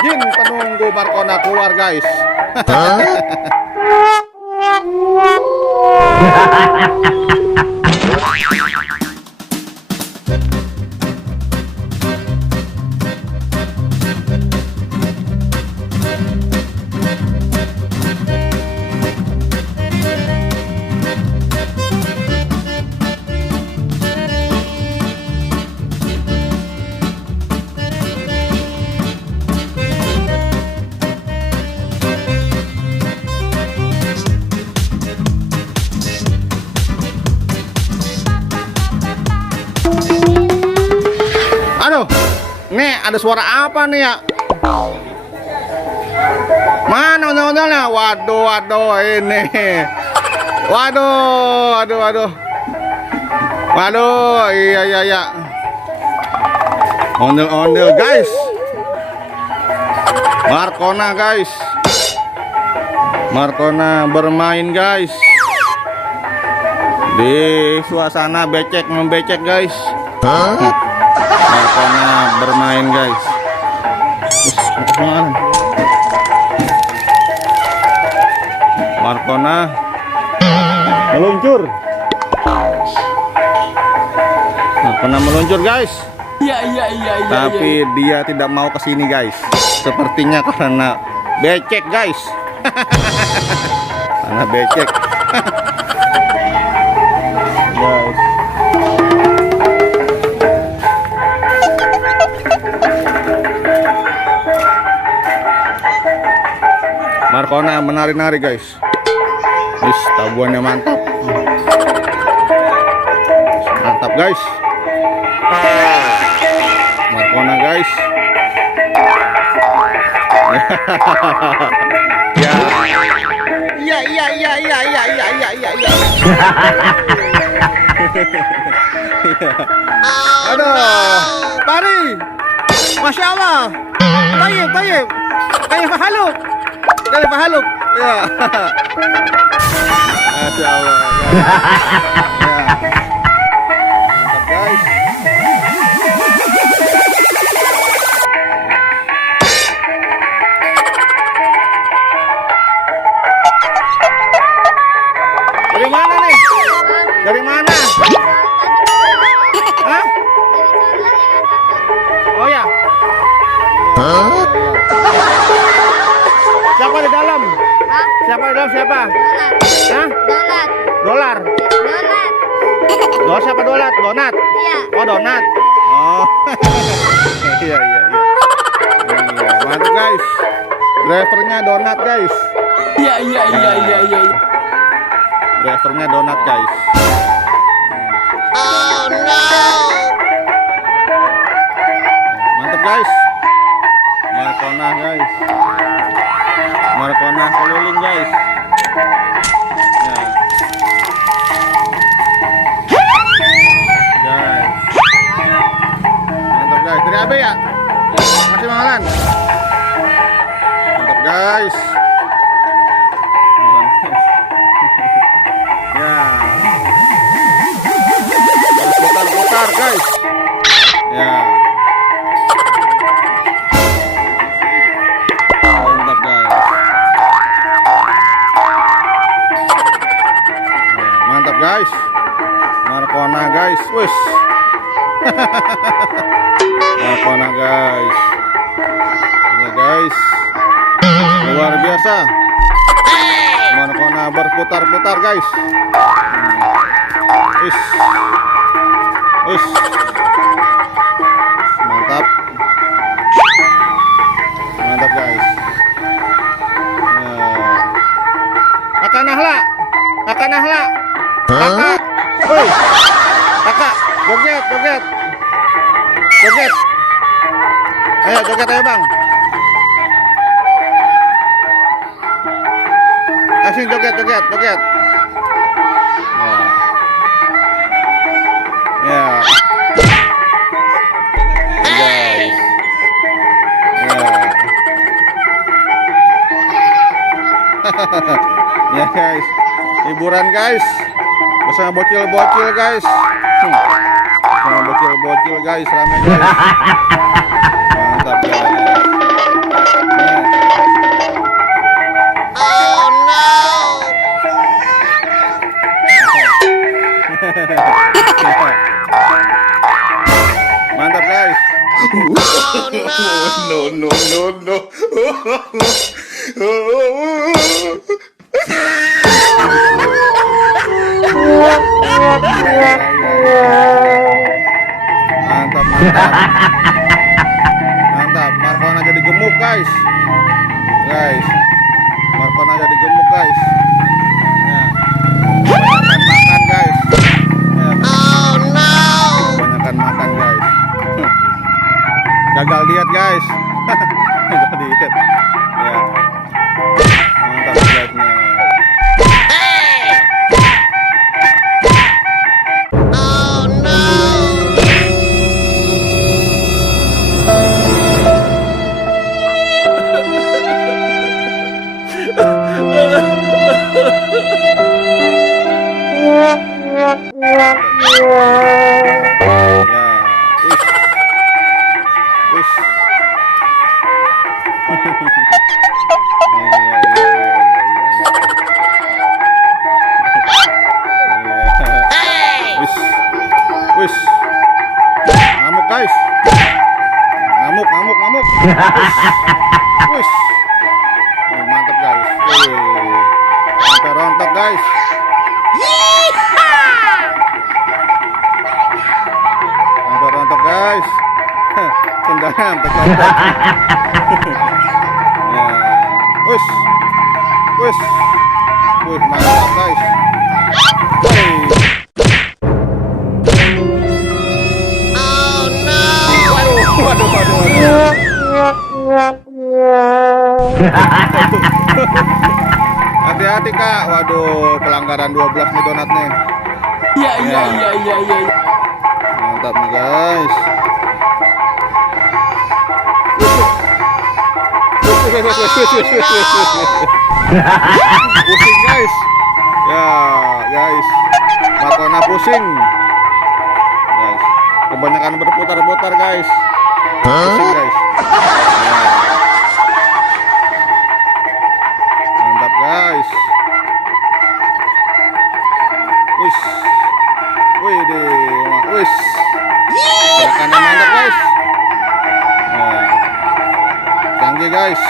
Jin penunggu Markona keluar guys. Aduh, nih ada suara apa nih ya? Mana ondel-ondelnya? Waduh, waduh ini. Waduh, waduh, waduh. Waduh, iya, iya, iya. Ondel-ondel guys. Markona guys. Markona bermain guys. Di suasana becek membecek guys. Markona bermain guys. Markona meluncur. Markona meluncur guys. Iya. Tapi dia tidak mau kesini guys. Sepertinya karena becek guys. Karena becek. Guys. Markona menari-nari guys. Wis, tabuannya mantap. Mantap guys. Markona guys. Ya. Iya. Aduh, Pari. Masya Allah. Tayyib. Kayak haluk. Dari Pak Haluk. Ya. Masya Allah. Ya. Mantap guys. Dari mana nih? Dari mana? Hah? Oh ya. Siapa di dalam? Hah? Siapa di dalam siapa? Donat. Hah? Donat. Dolar. Donat. Dolar siapa donat? Donat. Iya. Oh donat. Oh. Iya. Iya, mantap guys. Drivernya donat guys. Iya. Drivernya donat guys. Oh no. Mantap guys. Markona guys. Markona keliling guys. Ya. Guys. Mantap guys. Dari AB ya? Masih Mangalan. Mantap guys. Ya. Putar-putar guys. Ya. Mantap guys. Ya, mantap guys. Markona guys. Wis. Markona guys. Ini guys. Luar biasa. Markona berputar-putar guys. Wis. Wis. Mantap. Mantap guys. Kakak Nahla. Kakak Nahla. Kakak. Woi. Kakak, joget. Joget. Ayo joget ayo, Bang. Ayo joget. Ya. Guys. Ya guys, hiburan guys, bersama bocil-bocil guys, bersama bocil-bocil guys, rame guys, mantap guys. Mantap, mantap. Mantap, Marcona jadi gemuk, guys. Guys, Marcona jadi gemuk, guys. Ya. Banyakan makan, guys. Ya. Oh no. Banyakan makan, guys. Gagal diet, guys. Gagal diet. Ya. Mantap, guys nih. Hey. Oh no. Ya, ush. Ush. Hey. Ush. Ush. Ngamuk, guys. Ngamuk, ngamuk, ngamuk. Ush. Ush. Oh, mantap, guys. Sampai rontok, guys. Sampai rontok, guys. Tendangan, terkontok. Ya. Ush. Ush. Wih, mantap, guys. Wih. Oh no. Waduh, waduh, waduh, waduh. Hati-hati, Kak. Waduh, pelanggaran 12 nih donat nih. Iya. Mantap nih, guys. Pusing, guys. Ya, guys. Marcona pusing. Guys, kebanyakan berputar-putar, guys. Pusing, guys. Ya. Mantap, guys. Wish. Wih deh, wish. Gerakannya mantap, guys. Nah. Canggih, guys.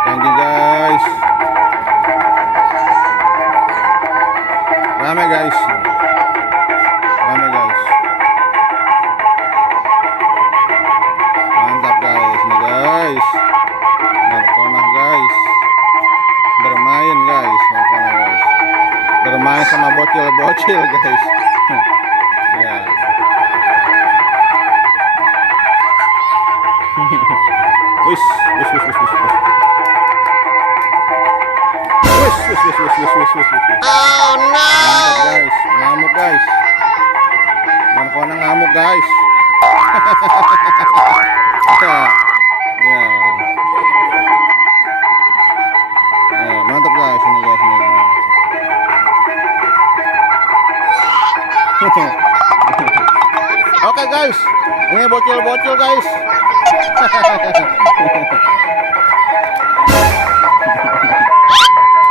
Canggih, guys. Rame, guys. Rame, guys. Mantap, guys. Nih, guys. Marcona, guys. Bermain, guys. Marcona, guys. Bermain sama bocil-bocil, guys. Ya. Wis, wis, wis, wis, wis. Wis, wis, wis, wis, wis, wis, wis, wis. Oh no. Mantap, guys. Ngamuk, guys. Marcona ngamuk, guys. Ya. Ya. Ya, mantap, guys. Ini, guys, nih. Oke, guys, ini bocil-bocil, guys.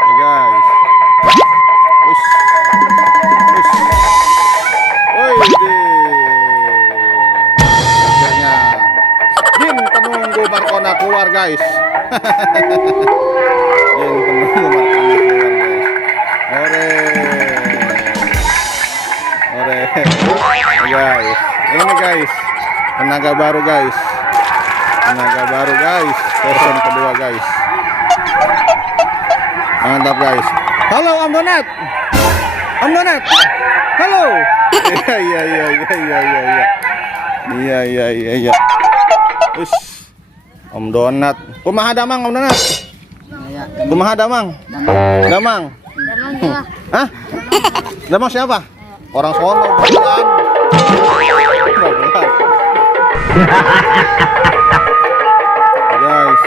Nih, guys. Push. Push. Woi, akhirnya Jin penunggu Marcona keluar, guys. Jin penunggu Marcona keluar, guys. Ore. Ore. Guys, ini, guys, tenaga baru, guys. Tenaga baru, guys. Version kedua, guys. Mantap, guys. Halo, Om Donat. Om Donat. Halo. Iya. Iya. Us. Om Donat. Kumaha damang, Om Donat? Kumaha damang? Damang. Hah? Damang siapa? Orang sono, bukan. Guys.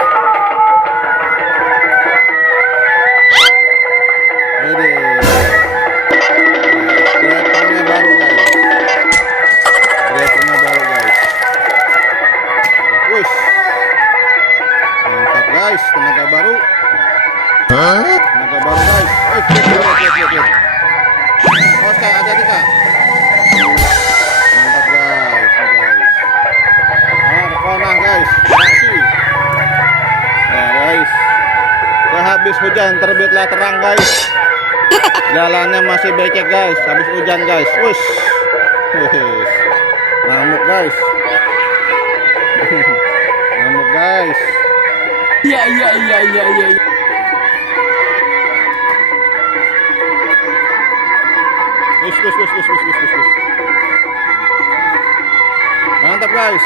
Ini. Kreatornya baru, guys. Kreatornya baru, guys. Wush. Mantap, guys. Tenaga baru. Tenaga baru, guys. Lihat. Oh, Kak, hati-hati, Kak. Mantap, guys. Marcona, guys. Kasih. habis hujan terbitlah terang guys. Jalannya masih becek guys, habis hujan guys. Wush. Ngamuk guys. Ngamuk guys. Iya. Wush. Mantap guys.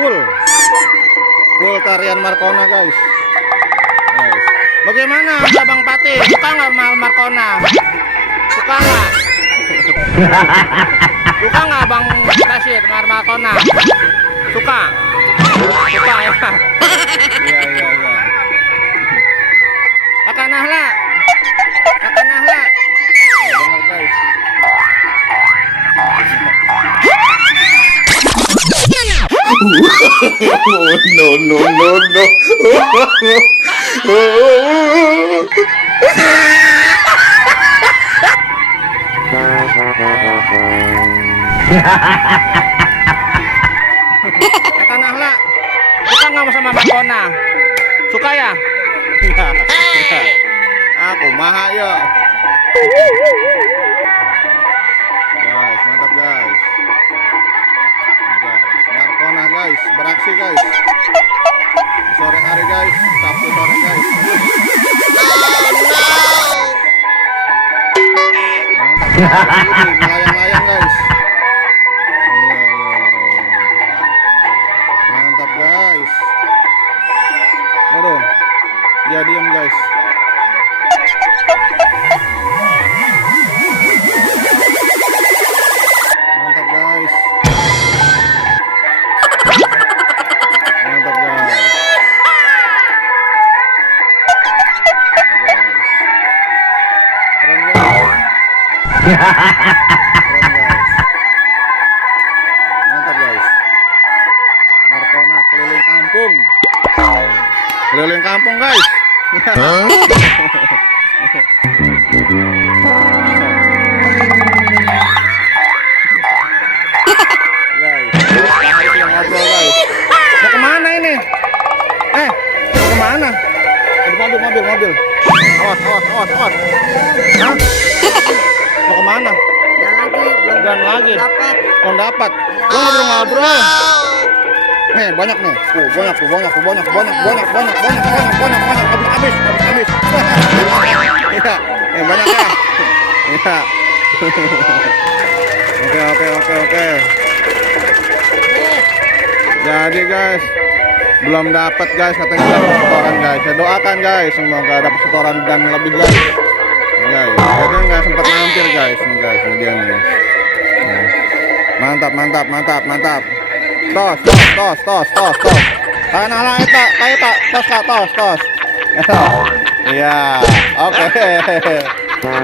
Full tarian Marcona guys. Bagaimana Abang Pati? Suka nggak Marcona? Suka nggak? Suka nggak Bang Rashid Marcona? Suka? Suka ya? Iya. Kakak Nahla. Benar guys. No. Kakak Nahla, suka nggak sama Marcona? Suka ya? Hey! Aku maha ya. Guys, mantap guys. Marcona guys, beraksi guys. Sore hari guys, Sabtu sore guys. Melayang-layang guys. Mantap guys. Aduh, dia diam guys. Mantap guys. Mantap guys. Keren guys. Mantap guys. Marcona keliling kampung. Keliling kampung guys. Guys, yang ngobrol guys. Mau kemana ini? Mau kemana? Ada mobil. Awas. Hah? Mau kemana? Jalan lagi. Belum dapat. Lu ngobrol. Nih, banyak nih. Banyak. Habis. Iya. Banyak ya. Iya. Oke. Jadi guys, belum dapat guys, katanya dapat setoran guys. Saya doakan guys, semoga dapat setoran dan lebih guys. Guys, jadi nggak sempat mampir guys, ini guys, ini dia nih. Mantap. Tos. Kayak nala itu, kayak tos. Iya, oke.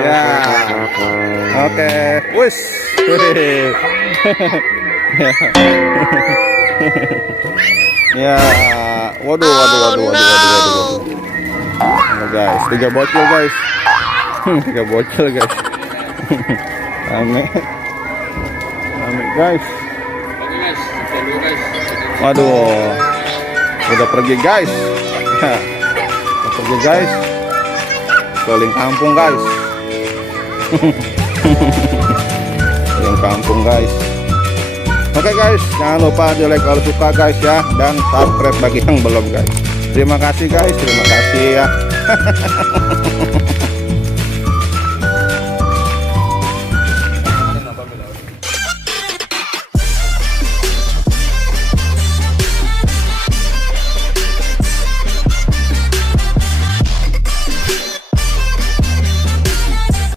Ya, oke. Wis. Ya, waduh. Nah, guys, 3 bocil guys. 3 bocil guys. Rame guys. Waduh, udah pergi guys. Udah pergi guys. Keliling kampung guys. Keliling kampung guys. Oke guys, jangan lupa di like kalau suka guys ya, dan subscribe bagi yang belum guys. Terima kasih guys, terima kasih ya.